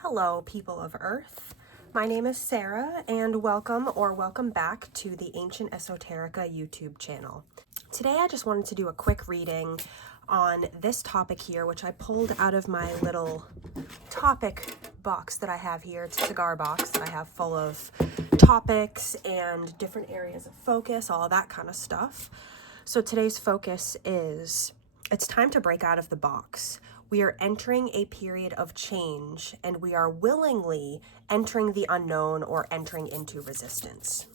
Hello, people of Earth. My name is Sarah, and welcome back to the Ancient Esoterica YouTube channel. Today, I just wanted to do a quick reading on this topic here, which I pulled out of my little topic box that I have here. It's a cigar box that I have full of topics and different areas of focus, all of that kind of stuff. So today's focus is it's time to break out of the box. We are entering a period of change, and we are willingly entering the unknown or entering into resistance.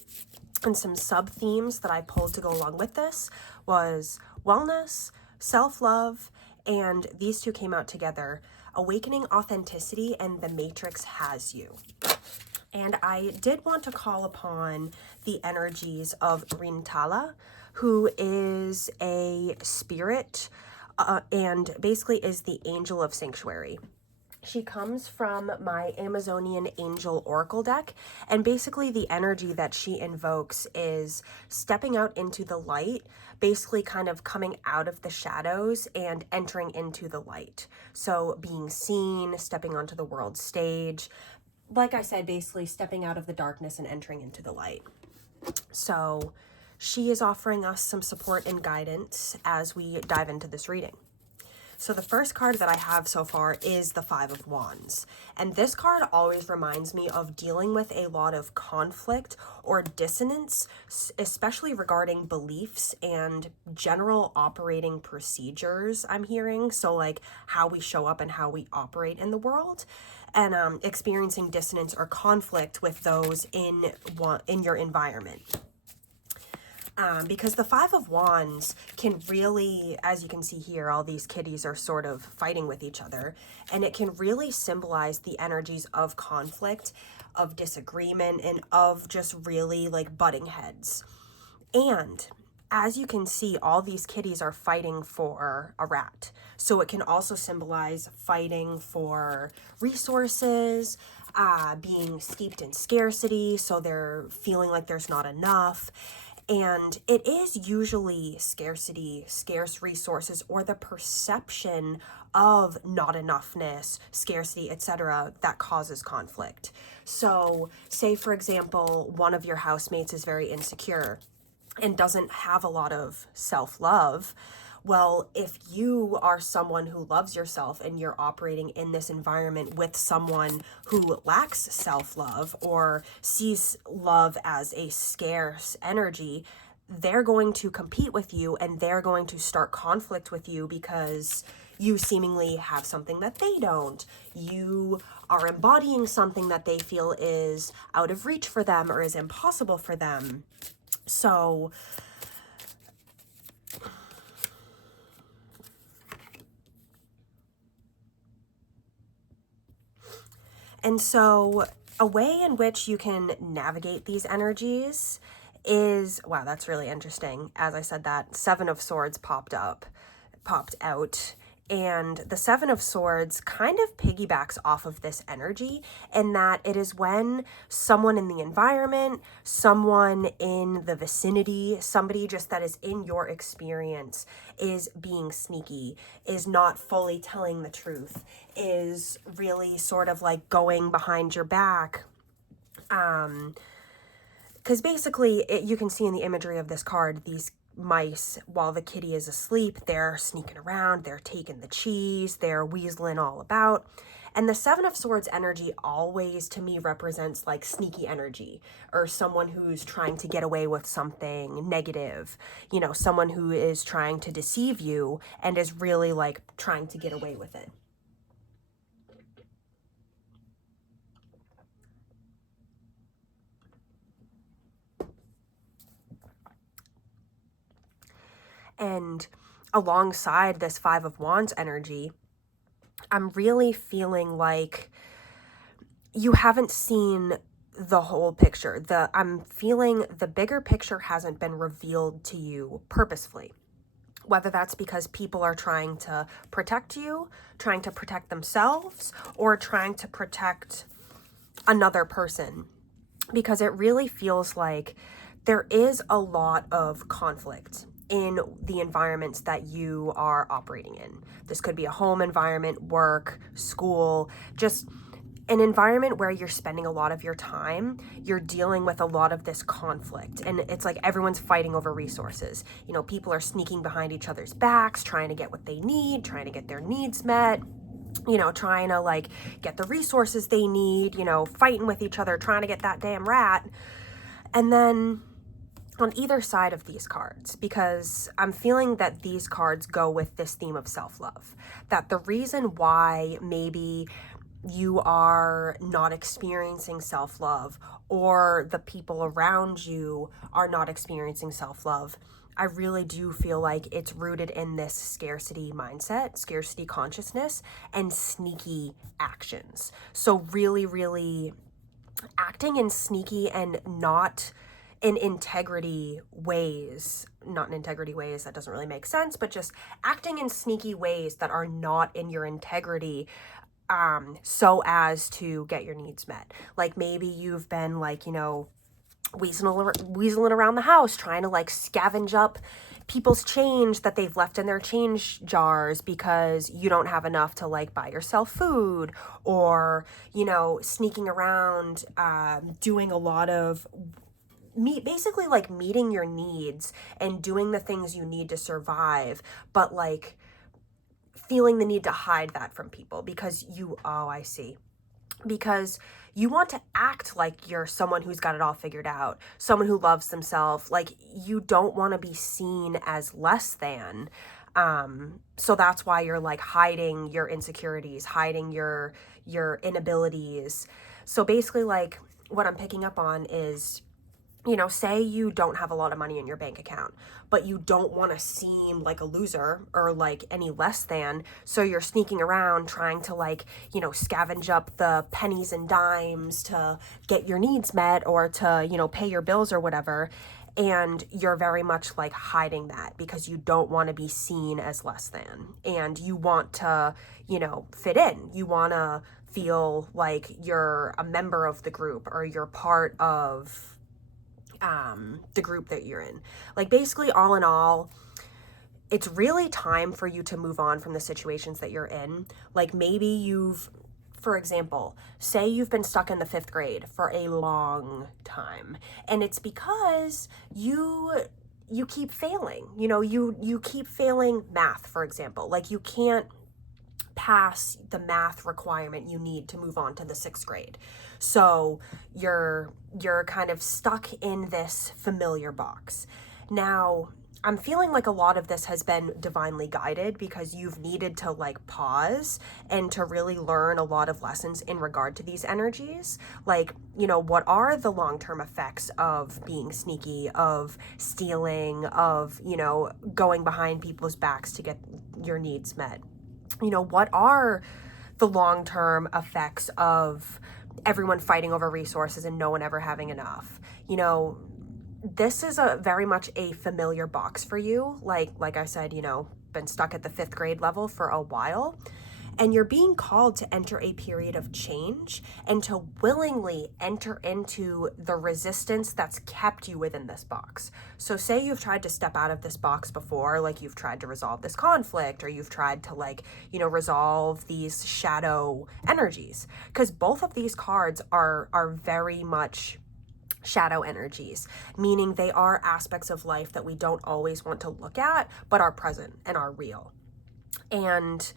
And some sub-themes that I pulled to go along with this was wellness, self-love, and these two came out together, awakening authenticity and the matrix has you. And I did want to call upon the energies of Rintala, who is a spirit and basically is the angel of sanctuary. She comes from my Amazonian Angel Oracle deck, and basically the energy that she invokes is stepping out into the light, basically kind of coming out of the shadows and entering into the light. So being seen, stepping onto the world stage, like I said, basically stepping out of the darkness and entering into the light. So she is offering us some support and guidance as we dive into this reading. So the first card that I have so far is the Five of Wands. And this card always reminds me of dealing with a lot of conflict or dissonance, especially regarding beliefs and general operating procedures I'm hearing. So like how we show up and how we operate in the world. And experiencing dissonance or conflict with those in your environment. Because the Five of Wands can really, as you can see here, all these kitties are sort of fighting with each other, and it can really symbolize the energies of conflict, of disagreement, and of just really like butting heads. And as you can see, all these kitties are fighting for a rat. So it can also symbolize fighting for resources, being steeped in scarcity, so they're feeling like there's not enough. And it is usually scarcity, scarce resources, or the perception of not enoughness, scarcity, etc., that causes conflict. So, say, for example, one of your housemates is very insecure and doesn't have a lot of self-love. Well, if you are someone who loves yourself and you're operating in this environment with someone who lacks self-love or sees love as a scarce energy, they're going to compete with you and they're going to start conflict with you because you seemingly have something that they don't. You are embodying something that they feel is out of reach for them or is impossible for them. So a way in which you can navigate these energies is, wow, that's really interesting. As I said that, Seven of Swords popped out. And the Seven of Swords kind of piggybacks off of this energy in that it is when someone in the environment, someone in the vicinity, somebody just that is in your experience is being sneaky, is not fully telling the truth, is really sort of like going behind your back. Because basically, you can see in the imagery of this card, these mice, while the kitty is asleep, they're sneaking around, they're taking the cheese, they're weaseling all about. And the Seven of Swords energy always, to me, represents like sneaky energy or someone who's trying to get away with something negative, you know, someone who is trying to deceive you and is really like trying to get away with it. And alongside this Five of Wands energy, I'm really feeling like you haven't seen the whole picture. I'm feeling the bigger picture hasn't been revealed to you purposefully. Whether that's because people are trying to protect you, trying to protect themselves, or trying to protect another person. Because it really feels like there is a lot of conflict in the environments that you are operating in. This could be a home environment, work, school, just an environment where you're spending a lot of your time, you're dealing with a lot of this conflict, and it's like everyone's fighting over resources. You know, people are sneaking behind each other's backs, trying to get what they need, trying to get their needs met, you know, trying to like get the resources they need, you know, fighting with each other, trying to get that damn rat. And then on either side of these cards, because I'm feeling that these cards go with this theme of self-love, that the reason why maybe you are not experiencing self-love, or the people around you are not experiencing self-love, I really do feel like it's rooted in this scarcity mindset, scarcity consciousness, and sneaky actions. So really acting in sneaky and not in integrity ways, not in integrity ways, that doesn't really make sense, but just acting in sneaky ways that are not in your integrity, so as to get your needs met. Like maybe you've been like, you know, weaseling around the house, trying to like scavenge up people's change that they've left in their change jars because you don't have enough to like buy yourself food, or, you know, sneaking around, doing a lot of basically like meeting your needs and doing the things you need to survive, but like feeling the need to hide that from people because I see. Because you want to act like you're someone who's got it all figured out, someone who loves themselves. Like you don't want to be seen as less than. So that's why you're like hiding your insecurities, hiding your inabilities. So basically like what I'm picking up on is, you know, say you don't have a lot of money in your bank account, but you don't want to seem like a loser or like any less than. So you're sneaking around trying to like, you know, scavenge up the pennies and dimes to get your needs met or to, you know, pay your bills or whatever. And you're very much like hiding that because you don't want to be seen as less than. And you want to, you know, fit in. You want to feel like you're a member of the group or you're part of the group that you're in. Like basically all in all, it's really time for you to move on from the situations that you're in. Like maybe for example, say you've been stuck in the 5th grade for a long time, and it's because you keep failing. You know, you keep failing math, for example. Like you can't pass the math requirement you need to move on to the 6th grade. So you're kind of stuck in this familiar box. Now, I'm feeling like a lot of this has been divinely guided because you've needed to like pause and to really learn a lot of lessons in regard to these energies. Like, you know, what are the long-term effects of being sneaky, of stealing, of, you know, going behind people's backs to get your needs met? You know, what are the long-term effects of everyone fighting over resources and no one ever having enough? You know, this is a very much a familiar box for you. Like I said, you know, been stuck at the 5th grade level for a while. And you're being called to enter a period of change and to willingly enter into the resistance that's kept you within this box. So say you've tried to step out of this box before, like you've tried to resolve this conflict, or you've tried to like, you know, resolve these shadow energies. Because both of these cards are very much shadow energies, meaning they are aspects of life that we don't always want to look at, but are present and are real. And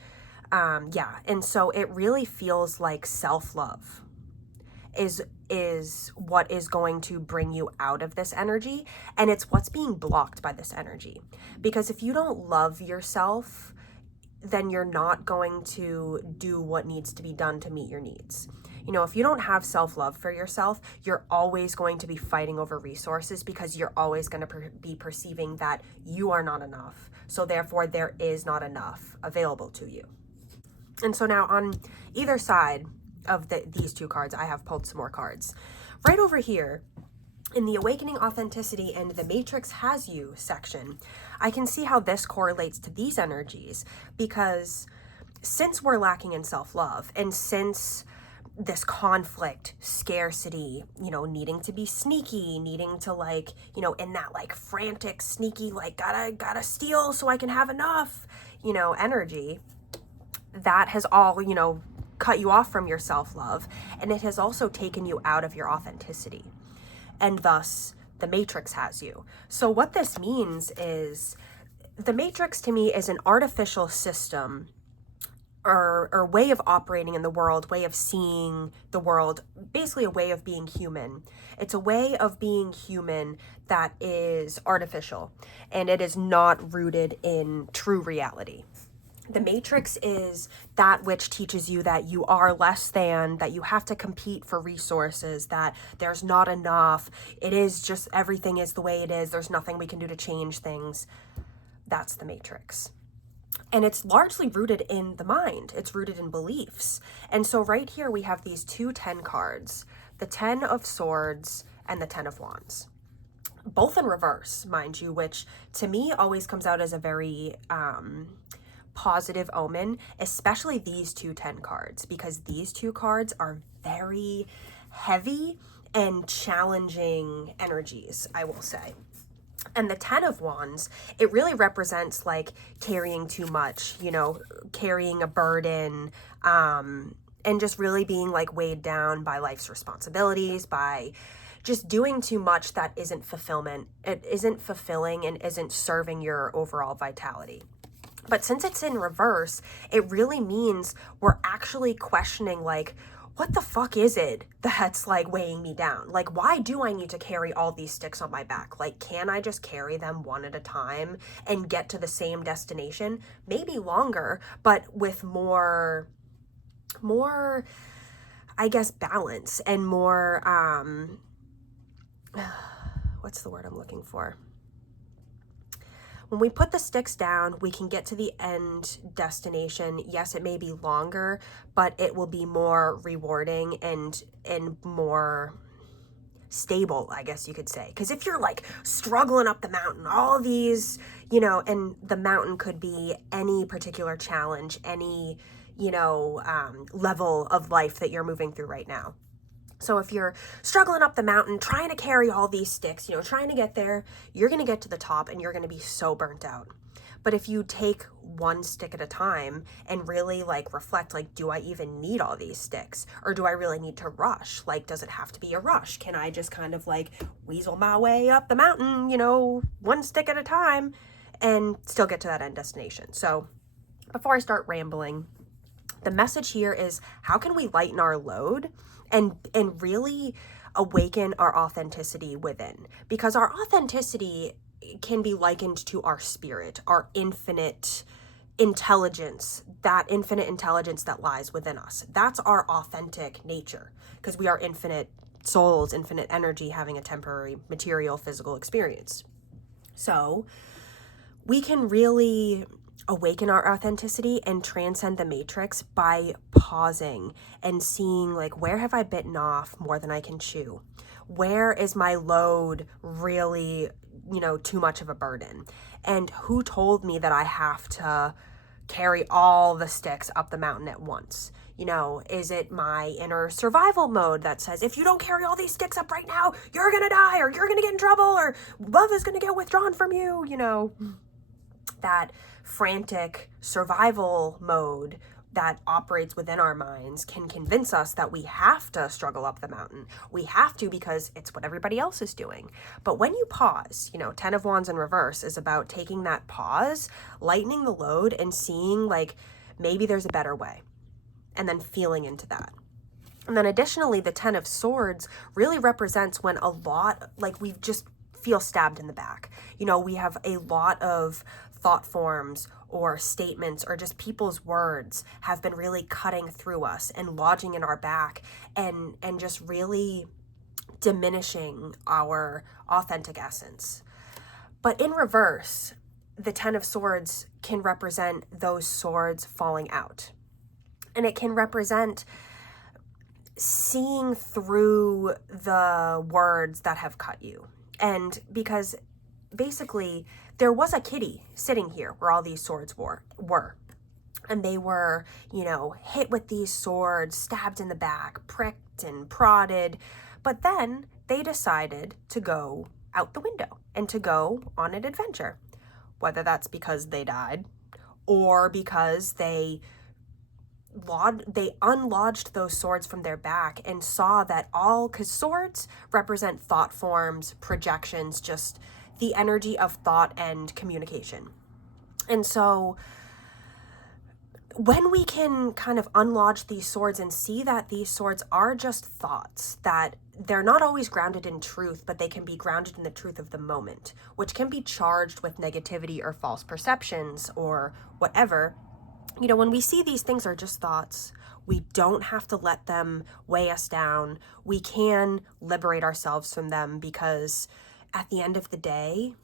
and so it really feels like self-love is what is going to bring you out of this energy, and it's what's being blocked by this energy. Because if you don't love yourself, then you're not going to do what needs to be done to meet your needs. You know, if you don't have self-love for yourself, you're always going to be fighting over resources because you're always going to be perceiving that you are not enough. So therefore, there is not enough available to you. And so now on either side of these two cards, I have pulled some more cards. Right over here, in the Awakening Authenticity and the Matrix Has You section, I can see how this correlates to these energies, because since we're lacking in self-love, and since this conflict, scarcity, you know, needing to be sneaky, needing to like, you know, in that like frantic, sneaky, like gotta steal so I can have enough, you know, energy, that has all, you know, cut you off from your self-love, and it has also taken you out of your authenticity. And thus, the Matrix has you. So what this means is, the Matrix to me is an artificial system or way of operating in the world, way of seeing the world, basically a way of being human. It's a way of being human that is artificial, and it is not rooted in true reality. The Matrix is that which teaches you that you are less than, that you have to compete for resources, that there's not enough. It is just, everything is the way it is. There's nothing we can do to change things. That's the Matrix. And it's largely rooted in the mind. It's rooted in beliefs. And so right here we have these two 10 cards, the 10 of Swords and the 10 of Wands. Both in reverse, mind you, which to me always comes out as a very positive omen, especially these two 10 cards, because these two cards are very heavy and challenging energies, I will say. And the 10 of Wands, it really represents like carrying too much, you know, carrying a burden, and just really being like weighed down by life's responsibilities, by just doing too much that isn't fulfilling and isn't serving your overall vitality. But since it's in reverse, it really means we're actually questioning, like, what the fuck is it that's like weighing me down? Like, why do I need to carry all these sticks on my back? Like, can I just carry them one at a time and get to the same destination? Maybe longer, but with more, I guess, balance and more, what's the word I'm looking for? When we put the sticks down, we can get to the end destination. Yes, it may be longer, but it will be more rewarding and more stable, I guess you could say. Because if you're like struggling up the mountain, all these, you know, and the mountain could be any particular challenge, any, you know, level of life that you're moving through right now. So if you're struggling up the mountain, trying to carry all these sticks, you know, trying to get there, you're going to get to the top and you're going to be so burnt out. But if you take one stick at a time and really like reflect, like, do I even need all these sticks? Or do I really need to rush? Like, does it have to be a rush? Can I just kind of like weasel my way up the mountain, you know, one stick at a time and still get to that end destination? So before I start rambling, the message here is, how can we lighten our load and really awaken our authenticity within? Because our authenticity can be likened to our spirit, our infinite intelligence, that infinite intelligence that lies within us. That's our authentic nature, because we are infinite souls, infinite energy, having a temporary material physical experience. So we can really awaken our authenticity and transcend the matrix by pausing and seeing, like, where have I bitten off more than I can chew? Where is my load really, you know, too much of a burden? And who told me that I have to carry all the sticks up the mountain at once? You know, is it my inner survival mode that says, if you don't carry all these sticks up right now, you're gonna die, or you're gonna get in trouble, or love is gonna get withdrawn from you, you know? That frantic survival mode that operates within our minds can convince us that we have to struggle up the mountain. We have to because it's what everybody else is doing. But when you pause, you know, 10 of Wands in reverse is about taking that pause, lightening the load, and seeing, like, maybe there's a better way, and then feeling into that. And then additionally, the 10 of Swords really represents when a lot, like, we just feel stabbed in the back. You know, we have a lot of thought forms or statements or just people's words have been really cutting through us and lodging in our back and just really diminishing our authentic essence. But in reverse, the 10 of Swords can represent those swords falling out. And it can represent seeing through the words that have cut you. And because basically there was a kitty sitting here where all these swords were. And they were, you know, hit with these swords, stabbed in the back, pricked and prodded. But then they decided to go out the window and to go on an adventure. Whether that's because they died or because they they unlodged those swords from their back and saw that because swords represent thought forms, projections, just the energy of thought and communication. And so when we can kind of unlodge these swords and see that these swords are just thoughts, that they're not always grounded in truth, but they can be grounded in the truth of the moment, which can be charged with negativity or false perceptions or whatever. When we see these things are just thoughts, we don't have to let them weigh us down. We can liberate ourselves from them, because at the end of the day,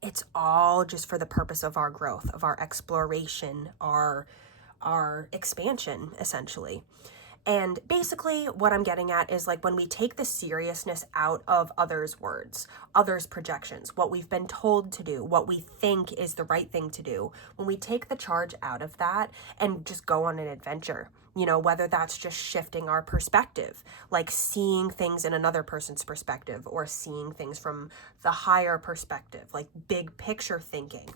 it's all just for the purpose of our growth, of our exploration, our expansion, essentially. And basically what I'm getting at is, like, when we take the seriousness out of others' words, others' projections, what we've been told to do, what we think is the right thing to do, when we take the charge out of that and just go on an adventure, whether that's just shifting our perspective, like seeing things in another person's perspective, or seeing things from the higher perspective, like big picture thinking.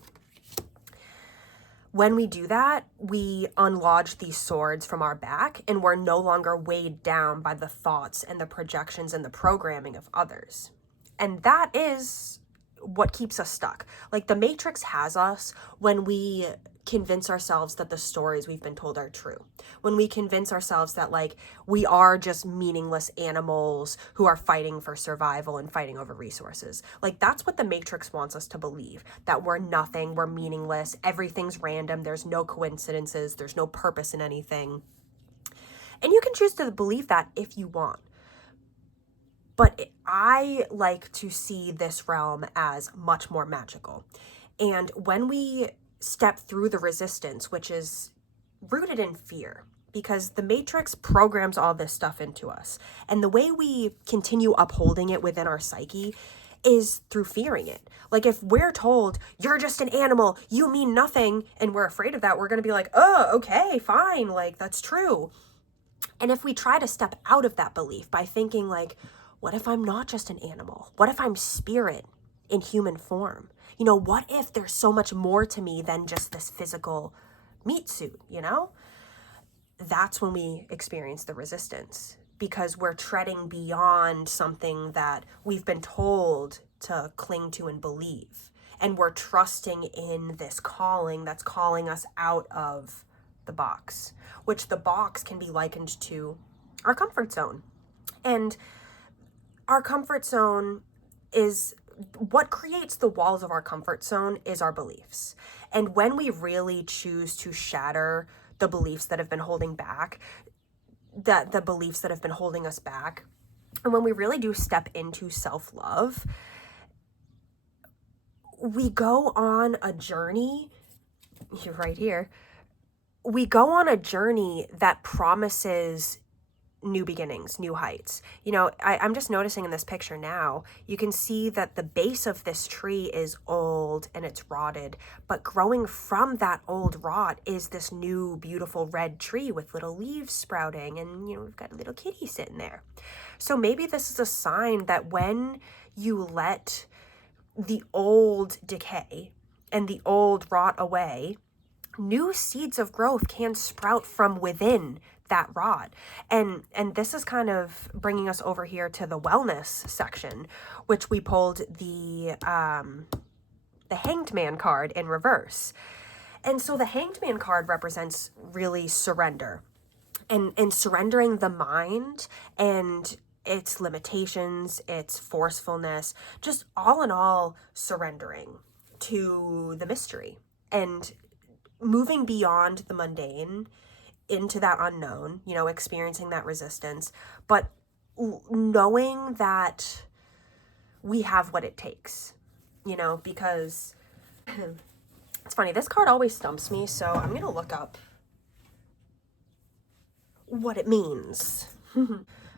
When we do that, we unlodge these swords from our back, and we're no longer weighed down by the thoughts and the projections and the programming of others. And that is what keeps us stuck. Like, the Matrix has us when we convince ourselves that the stories we've been told are true. When we convince ourselves that, like, we are just meaningless animals who are fighting for survival and fighting over resources. Like, that's what the Matrix wants us to believe, that we're nothing, we're meaningless, everything's random, there's no coincidences, there's no purpose in anything. And you can choose to believe that if you want. But I like to see this realm as much more magical. And when we step through the resistance, which is rooted in fear, because the Matrix programs all this stuff into us, and the way we continue upholding it within our psyche is through fearing it. Like, if we're told, you're just an animal, you mean nothing, and we're afraid of that, we're going to be like, oh, okay, fine, like, that's true. And if we try to step out of that belief by thinking, like, what if I'm not just an animal? What if I'm spirit in human form? What if there's so much more to me than just this physical meat suit, That's when we experience the resistance, because we're treading beyond something that we've been told to cling to and believe. And we're trusting in this calling that's calling us out of the box, which the box can be likened to our comfort zone. And our comfort zone is what creates the walls of our comfort zone is our beliefs. And when we really choose to shatter the beliefs that have been holding back, the beliefs that have been holding us back, and when we really do step into self-love, we go on a journey, you're right here, we go on a journey that promises new beginnings, new heights. I'm just noticing in this picture now, you can see that the base of this tree is old and it's rotted, but growing from that old rot is this new beautiful red tree with little leaves sprouting, and we've got a little kitty sitting there. So maybe this is a sign that when you let the old decay and the old rot away, new seeds of growth can sprout from within that rot. And this is kind of bringing us over here to the wellness section, which we pulled the Hanged Man card in reverse. And so the Hanged Man card represents really surrender, and surrendering the mind and its limitations, its forcefulness, just all in all surrendering to the mystery and moving beyond the mundane into that unknown, experiencing that resistance, but knowing that we have what it takes, because it's funny, this card always stumps me, so I'm going to look up what it means.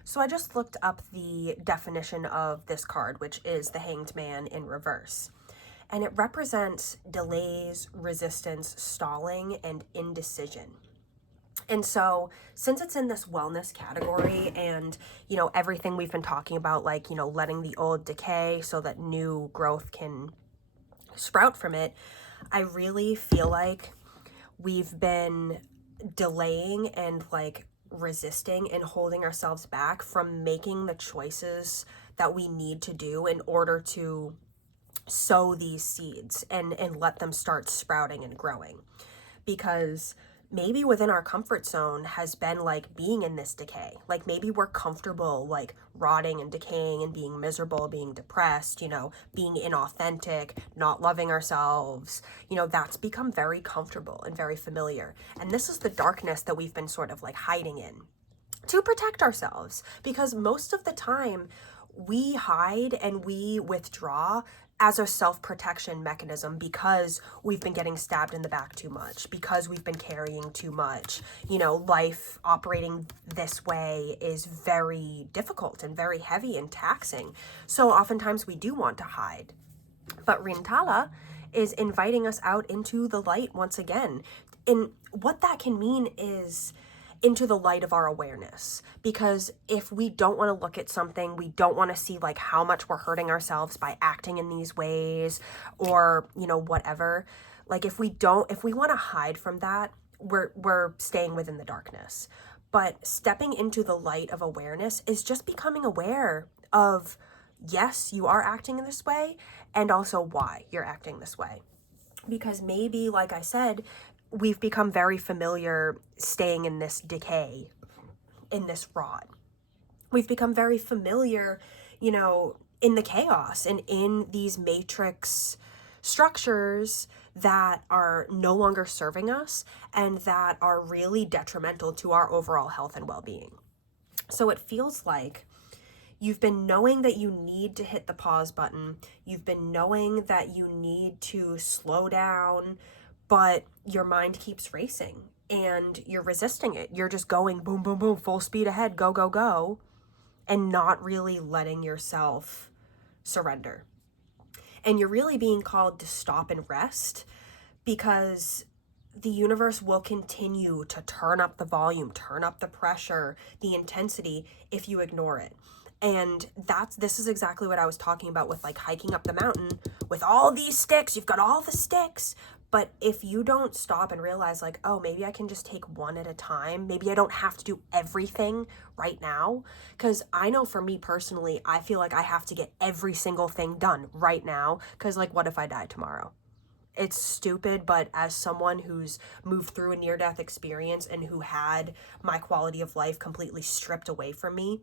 So I just looked up the definition of this card, which is the Hanged Man in reverse. And it represents delays, resistance, stalling, and indecision. And so since it's in this wellness category and, everything we've been talking about, like, letting the old decay so that new growth can sprout from it, I really feel like we've been delaying and like resisting and holding ourselves back from making the choices that we need to do in order to sow these seeds and let them start sprouting and growing. Because maybe within our comfort zone has been like being in this decay. Like maybe we're comfortable like rotting and decaying and being miserable, being depressed, being inauthentic, not loving ourselves. That's become very comfortable and very familiar. And this is the darkness that we've been sort of like hiding in to protect ourselves, because most of the time we hide and we withdraw as a self-protection mechanism because we've been getting stabbed in the back too much, because we've been carrying too much. Life operating this way is very difficult and very heavy and taxing. So oftentimes we do want to hide. But Rintala is inviting us out into the light once again. And what that can mean is into the light of our awareness. Because if we don't want to look at something, we don't want to see like how much we're hurting ourselves by acting in these ways or, whatever. Like if we want to hide from that, we're staying within the darkness. But stepping into the light of awareness is just becoming aware of, yes, you are acting in this way, and also why you're acting this way. Because maybe, like I said, we've become very familiar staying in this decay, in this rot. We've become very familiar, in the chaos and in these matrix structures that are no longer serving us and that are really detrimental to our overall health and well-being. So it feels like you've been knowing that you need to hit the pause button. You've been knowing that you need to slow down, but your mind keeps racing and you're resisting it. You're just going boom, boom, boom, full speed ahead, go, go, go, and not really letting yourself surrender. And you're really being called to stop and rest, because the universe will continue to turn up the volume, turn up the pressure, the intensity if you ignore it. And this is exactly what I was talking about with like hiking up the mountain with all these sticks. You've got all the sticks. But if you don't stop and realize like, oh, maybe I can just take one at a time. Maybe I don't have to do everything right now. Because I know for me personally, I feel like I have to get every single thing done right now. Because like, what if I die tomorrow? It's stupid, but as someone who's moved through a near-death experience and who had my quality of life completely stripped away from me,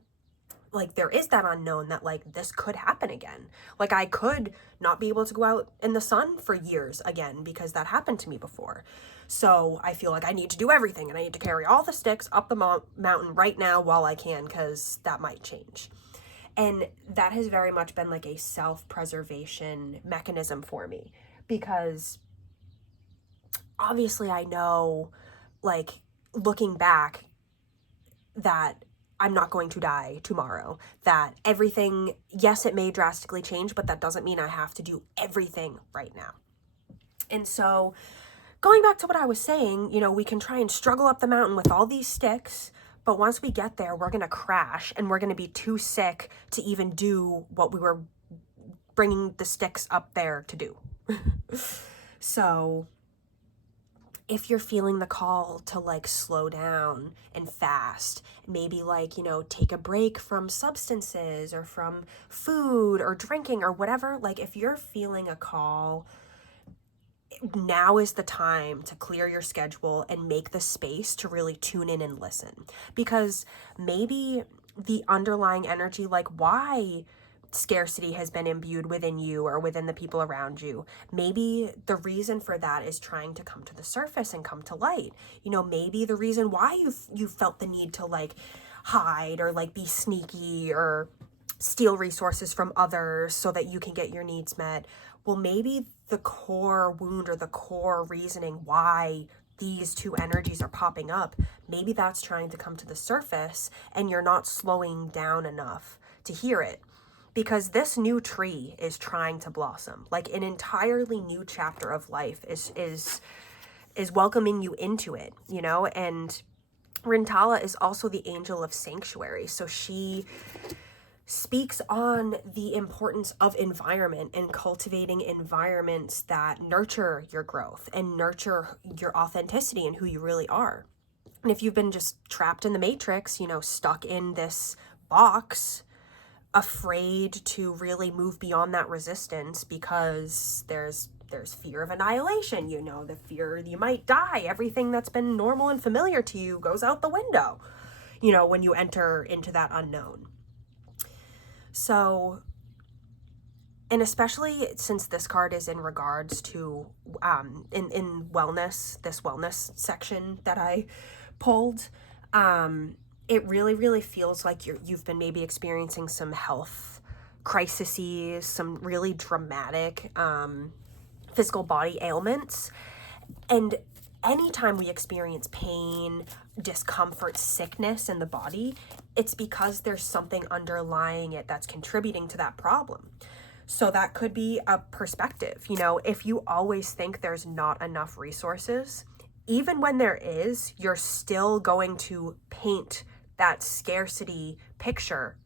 like there is that unknown that like this could happen again. Like I could not be able to go out in the sun for years again because that happened to me before. So I feel like I need to do everything and I need to carry all the sticks up the mountain right now while I can, because that might change. And that has very much been like a self-preservation mechanism for me, because obviously I know, like looking back, that I'm not going to die tomorrow, that everything, yes, it may drastically change, but that doesn't mean I have to do everything right now. And so going back to what I was saying, we can try and struggle up the mountain with all these sticks, but once we get there, we're going to crash and we're going to be too sick to even do what we were bringing the sticks up there to do. So if you're feeling the call to like slow down and fast, maybe like, take a break from substances or from food or drinking or whatever, like if you're feeling a call, now is the time to clear your schedule and make the space to really tune in and listen. Because maybe the underlying energy, like why scarcity has been imbued within you or within the people around you, maybe the reason for that is trying to come to the surface and come to light. Maybe the reason why you felt the need to like hide or like be sneaky or steal resources from others so that you can get your needs met. Well, maybe the core wound or the core reasoning why these two energies are popping up, maybe that's trying to come to the surface and you're not slowing down enough to hear it. Because this new tree is trying to blossom. Like an entirely new chapter of life is welcoming you into it, and Rintala is also the angel of sanctuary. So she speaks on the importance of environment and cultivating environments that nurture your growth and nurture your authenticity and who you really are. And if you've been just trapped in the matrix, stuck in this box, afraid to really move beyond that resistance because there's fear of annihilation, the fear you might die, everything that's been normal and familiar to you goes out the window, when you enter into that unknown. So, and especially since this card is in regards to in wellness, this wellness section that I pulled, it really, really feels like you've been maybe experiencing some health crises, some really dramatic physical body ailments. And anytime we experience pain, discomfort, sickness in the body, it's because there's something underlying it that's contributing to that problem. So that could be a perspective. If you always think there's not enough resources, even when there is, you're still going to paint that scarcity picture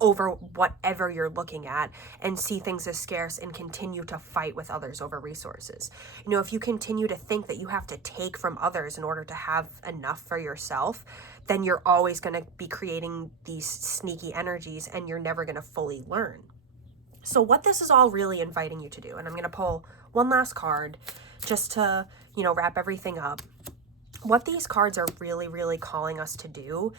over whatever you're looking at and see things as scarce and continue to fight with others over resources. If you continue to think that you have to take from others in order to have enough for yourself, then you're always going to be creating these sneaky energies and you're never going to fully learn. So what this is all really inviting you to do, and I'm going to pull one last card just to, wrap everything up. What these cards are really, really calling us to do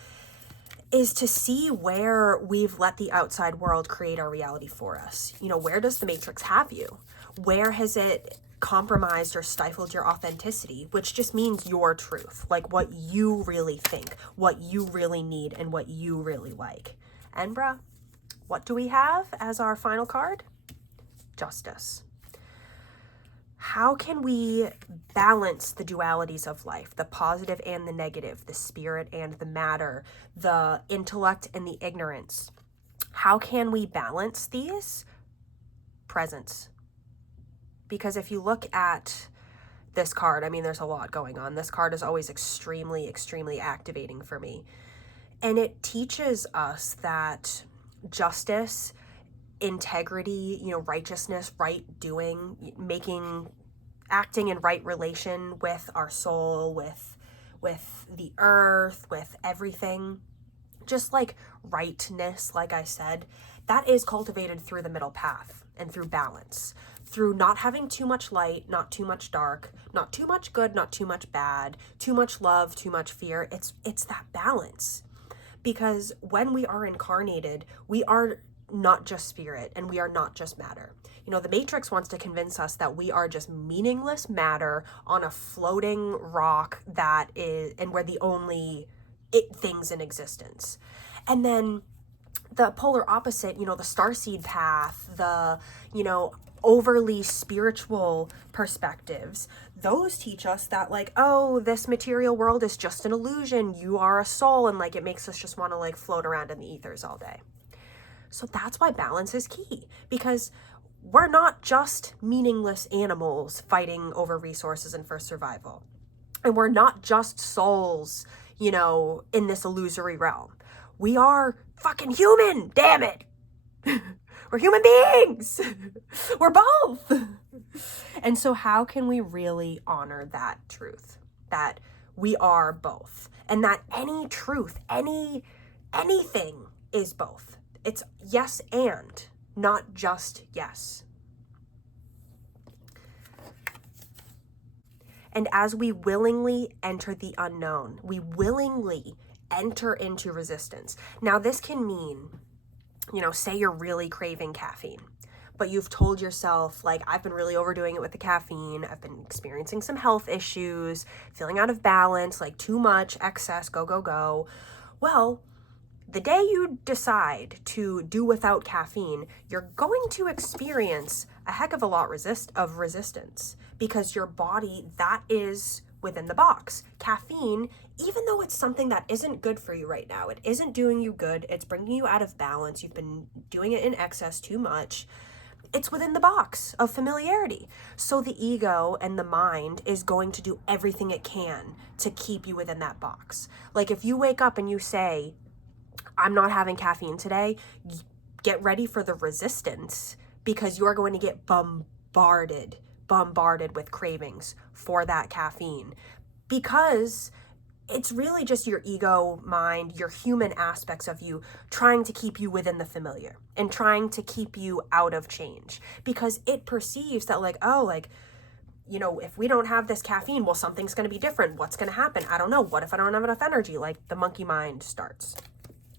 is to see where we've let the outside world create our reality for us. Where does the matrix have you? Where has it compromised or stifled your authenticity, which just means your truth, like what you really think, what you really need, and what you really like. And what do we have as our final card? Justice. How can we balance the dualities of life, the positive and the negative, the spirit and the matter, the intellect and the ignorance? How can we balance these? Presence. Because if you look at this card, there's a lot going on. This card is always extremely, extremely activating for me. And it teaches us that justice, integrity, righteousness, right doing, acting in right relation with our soul, with the earth, with everything, just like rightness, like I said, that is cultivated through the middle path and through balance, through not having too much light, not too much dark, not too much good, not too much bad, too much love, too much fear. It's that balance. Because when we are incarnated, we are not just spirit and we are not just matter. The Matrix wants to convince us that we are just meaningless matter on a floating rock and we're the only things in existence. And then the polar opposite, the starseed path, the, overly spiritual perspectives, those teach us that this material world is just an illusion. You are a soul. And it makes us just want to float around in the ethers all day. So that's why balance is key, because we're not just meaningless animals fighting over resources and for survival. And we're not just souls, in this illusory realm. We are fucking human, damn it. We're human beings. We're both. And so how can we really honor that truth, that we are both, and that any truth, anything is both? It's yes and, not just yes. And as we willingly enter the unknown, we willingly enter into resistance. Now, this can mean, say you're really craving caffeine, but you've told yourself, I've been really overdoing it with the caffeine. I've been experiencing some health issues, feeling out of balance, too much, excess, go, go, go. Well, the day you decide to do without caffeine, you're going to experience a heck of a lot of resistance, because your body, that is within the box. Caffeine, even though it's something that isn't good for you right now, it isn't doing you good, it's bringing you out of balance, you've been doing it in excess too much, it's within the box of familiarity. So the ego and the mind is going to do everything it can to keep you within that box. If you wake up and you say, I'm not having caffeine today, get ready for the resistance, because you're going to get bombarded with cravings for that caffeine, because it's really just your ego mind, your human aspects of you trying to keep you within the familiar and trying to keep you out of change, because it perceives that like, oh, like, you know, if we don't have this caffeine, well, something's going to be different. What's going to happen? I don't know. What if I don't have enough energy? Like, the monkey mind starts.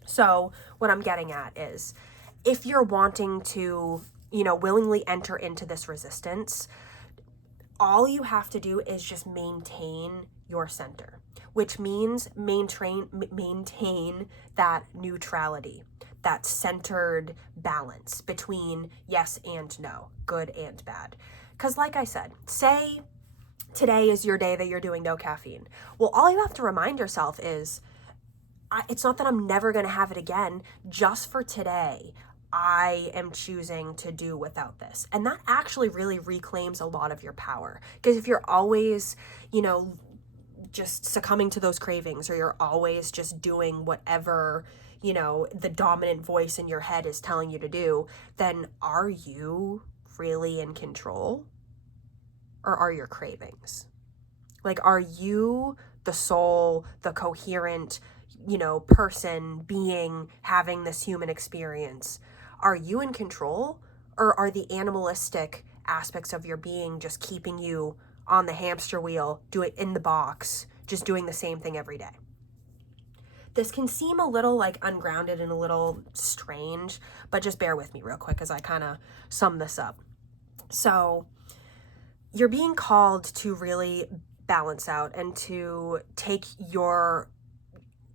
So what I'm getting at is, if you're wanting to, you know, willingly enter into this resistance, all you have to do is just maintain your center, which means maintain that neutrality, that centered balance between yes and no, good and bad. Because like I said, say today is your day that you're doing no caffeine. Well, all you have to remind yourself is, it's not that I'm never going to have it again. Just for today, I am choosing to do without this. And that actually really reclaims a lot of your power. Because if you're always, you know, just succumbing to those cravings, or you're always just doing whatever, you know, the dominant voice in your head is telling you to do, then are you really in control? Or are your cravings? Like, are you the soul, the coherent, you know, person, being, having this human experience? Are you in control, or are the animalistic aspects of your being just keeping you on the hamster wheel, do it in the box, just doing the same thing every day? This can seem a little like ungrounded and a little strange, but just bear with me real quick as I kind of sum this up. So you're being called to really balance out and to take your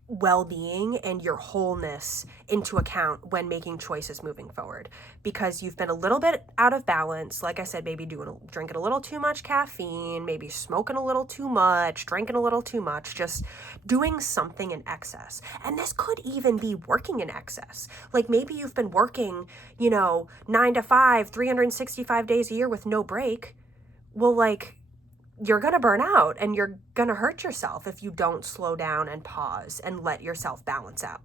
well-being and your wholeness into account when making choices moving forward, because you've been a little bit out of balance. Like I said, maybe drinking a little too much caffeine, maybe smoking a little too much, drinking a little too much, just doing something in excess. And this could even be working in excess. Like, maybe you've been working, you know, 9 to 5, 365 days a year with no break. Well, like, you're going to burn out and you're going to hurt yourself if you don't slow down and pause and let yourself balance out.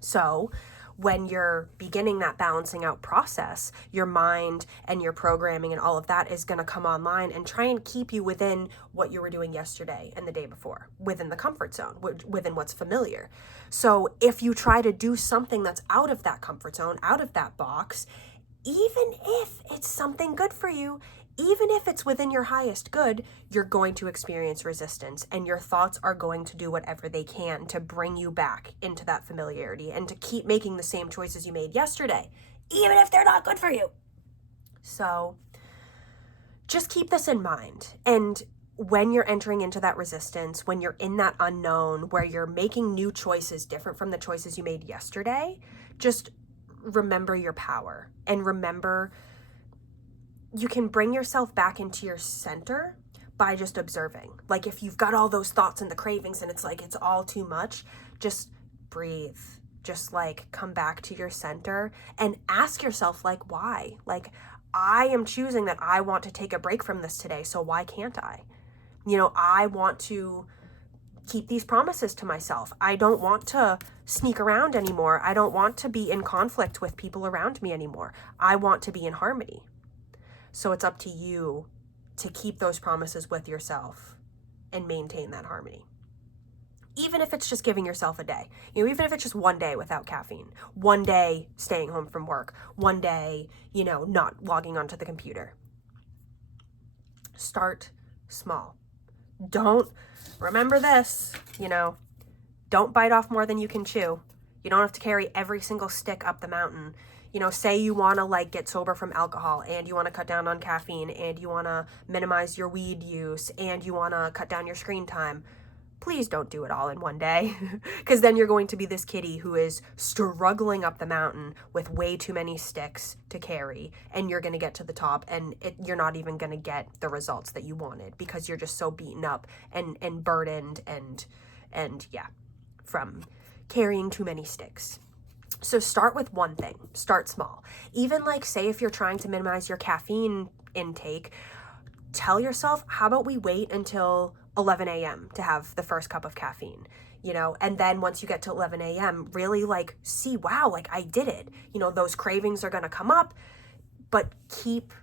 So when you're beginning that balancing out process, your mind and your programming and all of that is going to come online and try and keep you within what you were doing yesterday and the day before, within the comfort zone, within what's familiar. So if you try to do something that's out of that comfort zone, out of that box, even if it's something good for you, even if it's within your highest good, you're going to experience resistance, and your thoughts are going to do whatever they can to bring you back into that familiarity and to keep making the same choices you made yesterday, even if they're not good for you. So just keep this in mind. And when you're entering into that resistance, when you're in that unknown, where you're making new choices different from the choices you made yesterday, just remember your power, and remember you can bring yourself back into your center by just observing. Like, if you've got all those thoughts and the cravings and it's like it's all too much, just breathe. Just like come back to your center and ask yourself, like, why? Like, I am choosing that I want to take a break from this today, so why can't I? You know, I want to keep these promises to myself. I don't want to sneak around anymore. I don't want to be in conflict with people around me anymore. I want to be in harmony. So it's up to you to keep those promises with yourself and maintain that harmony. Even if it's just giving yourself a day, you know, even if it's just one day without caffeine, one day staying home from work, one day, you know, not logging onto the computer. Start small. Remember this, you know, don't bite off more than you can chew. You don't have to carry every single stick up the mountain. You know, say you want to like get sober from alcohol, and you want to cut down on caffeine, and you want to minimize your weed use, and you want to cut down your screen time. Please don't do it all in one day, because then you're going to be this kitty who is struggling up the mountain with way too many sticks to carry, and you're going to get to the top, and you're not even going to get the results that you wanted, because you're just so beaten up and burdened and yeah, from carrying too many sticks. So start with one thing. Start small. Even like, say if you're trying to minimize your caffeine intake, tell yourself, how about we wait until 11 a.m. to have the first cup of caffeine, you know, and then once you get to 11 a.m., really like see, wow, like I did it. You know, those cravings are going to come up, but keep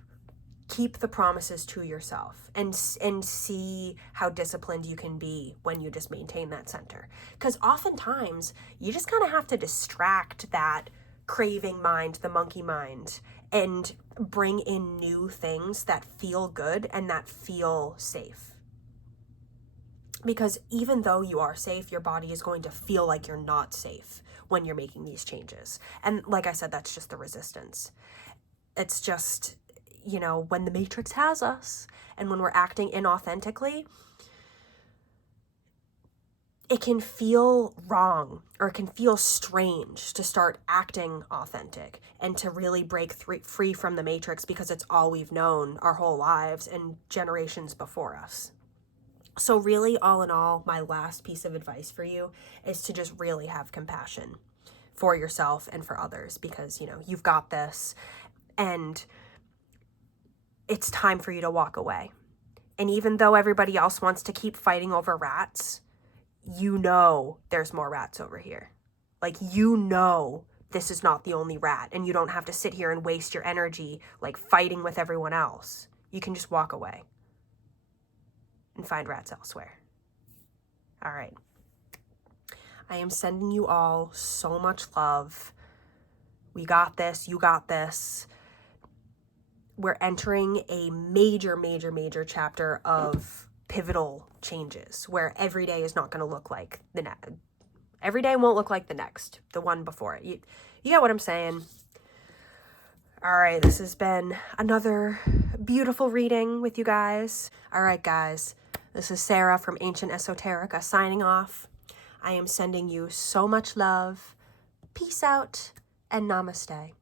keep the promises to yourself and see how disciplined you can be when you just maintain that center. Because oftentimes you just kind of have to distract that craving mind, the monkey mind, and bring in new things that feel good and that feel safe. Because even though you are safe, your body is going to feel like you're not safe when you're making these changes. And like I said, that's just the resistance. It's just, you know, when the Matrix has us and when we're acting inauthentically, it can feel wrong or it can feel strange to start acting authentic and to really break free from the Matrix, because it's all we've known our whole lives and generations before us. So really, all in all, my last piece of advice for you is to just really have compassion for yourself and for others, because, you know, you've got this and it's time for you to walk away. And even though everybody else wants to keep fighting over rats, you know there's more rats over here. Like, you know this is not the only rat, and you don't have to sit here and waste your energy like fighting with everyone else. You can just walk away and find rats elsewhere. All right. I am sending you all so much love. We got this. You got this. We're entering a major, major, major chapter of pivotal changes where every day is not going to look like the next. Every day won't look like the next, the one before it. You get what I'm saying? All right, this has been another beautiful reading with you guys. All right, guys, this is Sarah from Ancient Esoterica signing off. I am sending you so much love. Peace out and namaste.